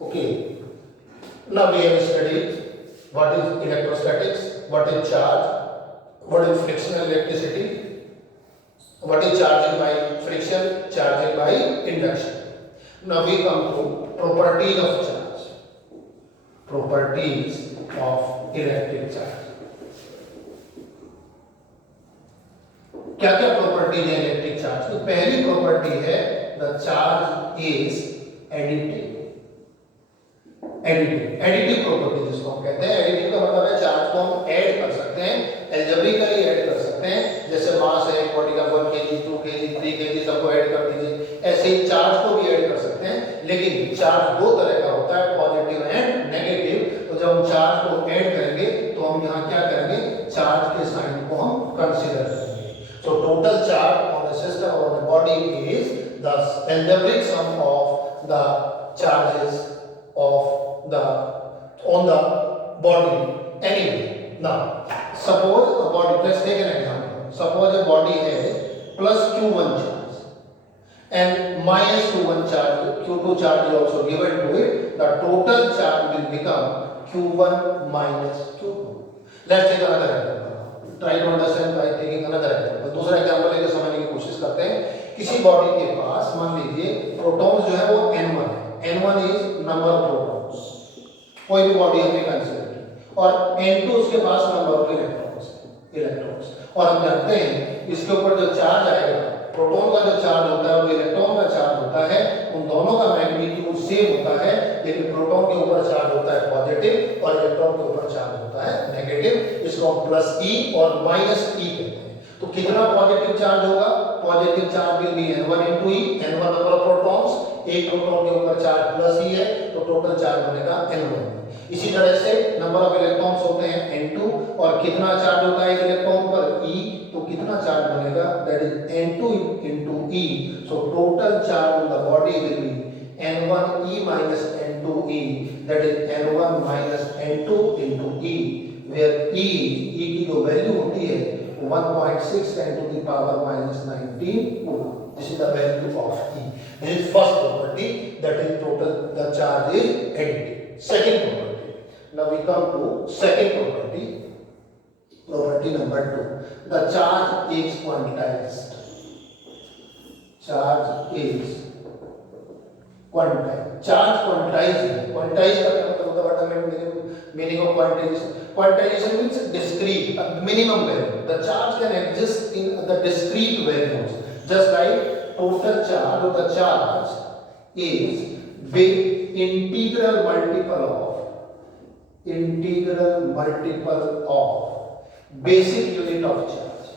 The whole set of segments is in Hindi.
Okay, now we have studied what is electrostatics, what is charge, what is frictional electricity, what is charging by friction, charging by induction. Now we come to properties of charge, properties of electric charge. क्या क्या प्रॉपर्टी है इलेक्ट्रिक चार्ज की? पहली प्रॉपर्टी है the charge is additive. Additive property जिसको हम कहते हैं, एडिटिव का मतलब है चार्ज को हम ऐड कर सकते हैं, एल्जेब्रिकली ऐड कर सकते हैं। जैसे मास है बॉडी का 1 kg 2 kg 3 kg सबको ऐड कर दीजिए, ऐसे ही चार्ज को भी ऐड कर सकते हैं। लेकिन चार्ज दो तरह का होता है, पॉजिटिव एंड नेगेटिव। तो जब हम चार्ज को ऐड करेंगे तो हम यहाँ क्या करेंगे, चार्ज के साइन को हम कंसीडर करेंगे। So total charge on the system or the body is the algebraic sum of the charges of the on the body anyway. Now suppose a body, let's take an example. Suppose a body has plus q1 charge and minus q1 charge, q2 charge is also given to it. The total charge will become q1 minus q2. Let's take another example. Try to understand by taking another example. दूसरा एग्जांपल लेके समझने की कोशिश करते हैं। किसी बॉडी के पास मान लीजिए प्रोटॉन्स जो है वो n1 है। n1 is number of protons, कोई भी बॉडी हमने कंसीडर की, और n2 उसके पास नंबर ऑफ इलेक्ट्रॉन्स। और हम जानते हैं इसके ऊपर जो चार्ज आएगा, प्रोटॉन का जो चार्ज होता है और इलेक्ट्रॉन का चार्ज होता है, उन दोनों का मैग्नीट्यूड सेम होता है, लेकिन प्रोटॉन के ऊपर चार्ज होता है पॉजिटिव और इलेक्ट्रॉन के ऊपर चार्ज होता है नेगेटिव। इसको हम प्लस ई और माइनस ई कहते हैं। तो कितना पॉजिटिव चार्ज होगा? Positive charge will be n1 into e, n1 number of protons, एक प्रोटॉन के ऊपर चार्ज प्लस ई है तो टोटल चार्ज बनेगा n1। इसी तरह से नंबर ऑफ इलेक्ट्रॉन्स होते हैं n2, और कितना चार्ज होता है एक इलेक्ट्रॉन पर e, तो कितना चार्ज बनेगा, that is n2 into e। So total charge on the body will be n1e minus n2e, that is n1 minus n2 into e, where e की जो वैल्यू होती है 1.6 10 to the power minus 19 coulomb. This is the value of e. This is first property, that is total the charge is additive. Second property. Now we come to second property. Property number 2. The charge is quantized. Charge is quantized. Charge quantized है। Quantize का क्या मतलब होता है? Meaning of quantization. Quantization means discrete, a minimum value. The charge can exist in the discrete values. Just like total charge or the charge is integral multiple of basic unit of charge.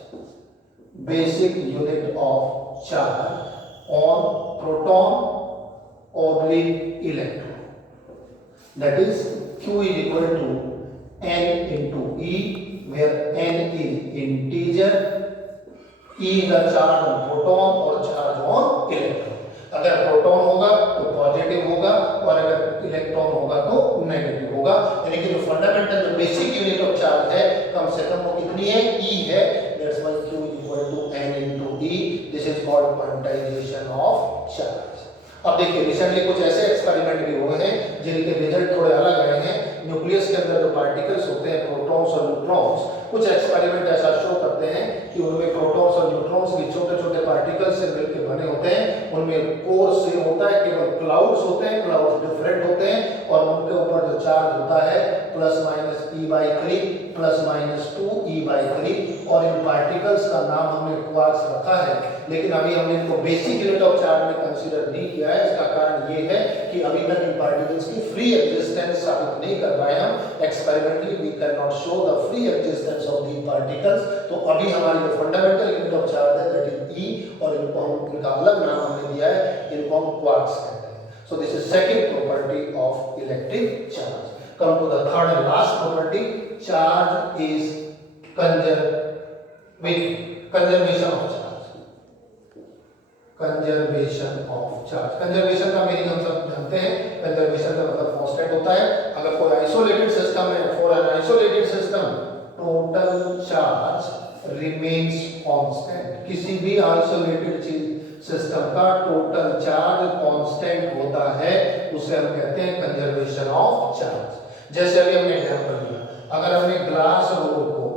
Basic unit of charge on proton oblique electron, that is q is equal to n into e, where n is integer, e the charge on proton और charge on electron। अगर प्रोटॉन होगा तो पॉजिटिव होगा और अगर इलेक्ट्रॉन होगा तो नेगेटिव होगा। यानी कि जो फंडामेंटल जो बेसिक यूनिट ऑफ चार्ज है कम से कम वो कितनी है, e है। That's why q is equal to n into e। This is called quantization of charge. अब देखिए रिसेंटली कुछ ऐसे एक्सपेरिमेंट भी हुए हैं जिनके रिजल्ट थोड़े अलग आए हैं। न्यूक्लियस के अंदर जो पार्टिकल्स होते हैं प्रोटॉन्स और न्यूट्रॉन्स, कुछ एक्सपेरिमेंट ऐसा शो करते हैं कि उनमें प्रोटॉन्स और न्यूट्रॉन्स भी छोटे-छोटे पार्टिकल्स से मिलकर बने होते हैं। उनमें कोर सेम होता है, केवल क्लाउड्स होते हैं, क्लाउड्स डिफरेंट होते हैं, और उनके ऊपर जो चार्ज होता है plus minus e/3 plus minus 2e/3, और इन पार्टिकल्स का नाम हमने क्वार्क्स रखा है। लेकिन अभी हमने इनको बेसिक यूनिट ऑफ चार्ज में कंसीडर नहीं किया है। इसका कारण ये है कि अभी तक इन पार्टिकल्स की फ्री एग्जिस्टेंस साबित नहीं कर पाए हम। Experimentally we can not show the free existence of the particles. तो अभी हमारी जो फंडामेंटल यूनिट ऑफ चार्ज है दैट इज ई, और इनको हम इनका अलग नाम हमने दिया है, इनको हम क्वार्क्स कहते हैं। So this is second property of electric charge. Come to the third and last property, charge is conservation of charge. Conservation of charge, conservation का मीनिंग हम सब जानते हैं। कंजर्वेशन का मतलब कांस्टेंट होता है। अगर कोई आइसोलेटेड सिस्टम है, for an isolated system total charge remains constant. किसी भी आइसोलेटेड सिस्टम का टोटल चार्ज कांस्टेंट होता है, उसे उसे हम कहते हैं कंजर्वेशन ऑफ चार्ज। जैसे अभी हमने एग्जांपल लिया, अगर हमने ग्लास रोड को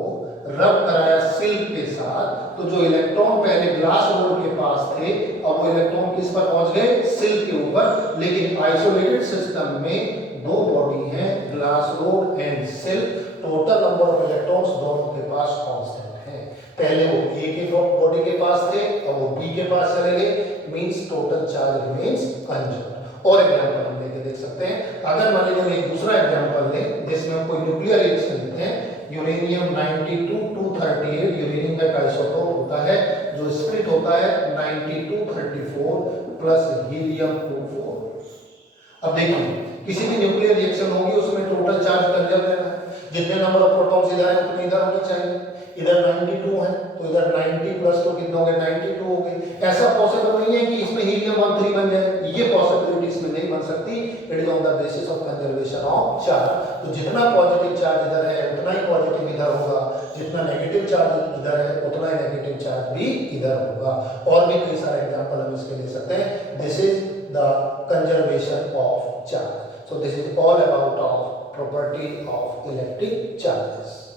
रब कराया सिल्क के साथ, तो जो इलेक्ट्रॉन पहले ग्लास रोड के पास थे, अब वो इलेक्ट्रॉन किस पर पहुंच गए, सिल्क के ऊपर। लेकिन आइसोलेटेड सिस्टम में दो बॉडी हैं, glass rod and silk, total number of electrons दोनों के पास कांस्टेंट है। पहले वो ए के बॉडी के पास थे, अब वो बी के पास चले गए, means total charge remains conserved. और एग्जांपल हम लेके देख सकते हैं। अगर मान लीजिए हम एक दूसरा एग्जांपल लें जिसमें हम कोई न्यूक्लियर रिएक्शन लेते हैं, यूरेनियम 92 238, यूरेनियम का आइसोटोप होता है जो स्प्लिट होता है 9234 प्लस हीलियम 24। अब देखिए, किसी भी न्यूक्लियर रिएक्शन होगी उसमें टोटल चार्ज कंजर्व रहना है, जितने नंबर ऑफ प्रोटॉन्स इधर है उतने इधर होने चाहिए। इधर 92 है तो इधर 90 प्लस 2 कितना हो गया, 92 हो गए। ऐसा पॉसिबल नहीं है कि इसमें हीलियम 13 बन जाए, ये पॉसिबिलिटी इसमें नहीं बन सकती। It is on the basis of conservation of charge. तो जितना पॉजिटिव चार्ज इधर है उतना ही पॉजिटिव इधर होगा, जितना नेगेटिव चार्ज इधर है उतना ही नेगेटिव चार्ज भी इधर होगा। और भी कई सारे एग्जांपल हम इसके ले सकते हैं। This is the conservation of charge. So this is all about of property of electric charges.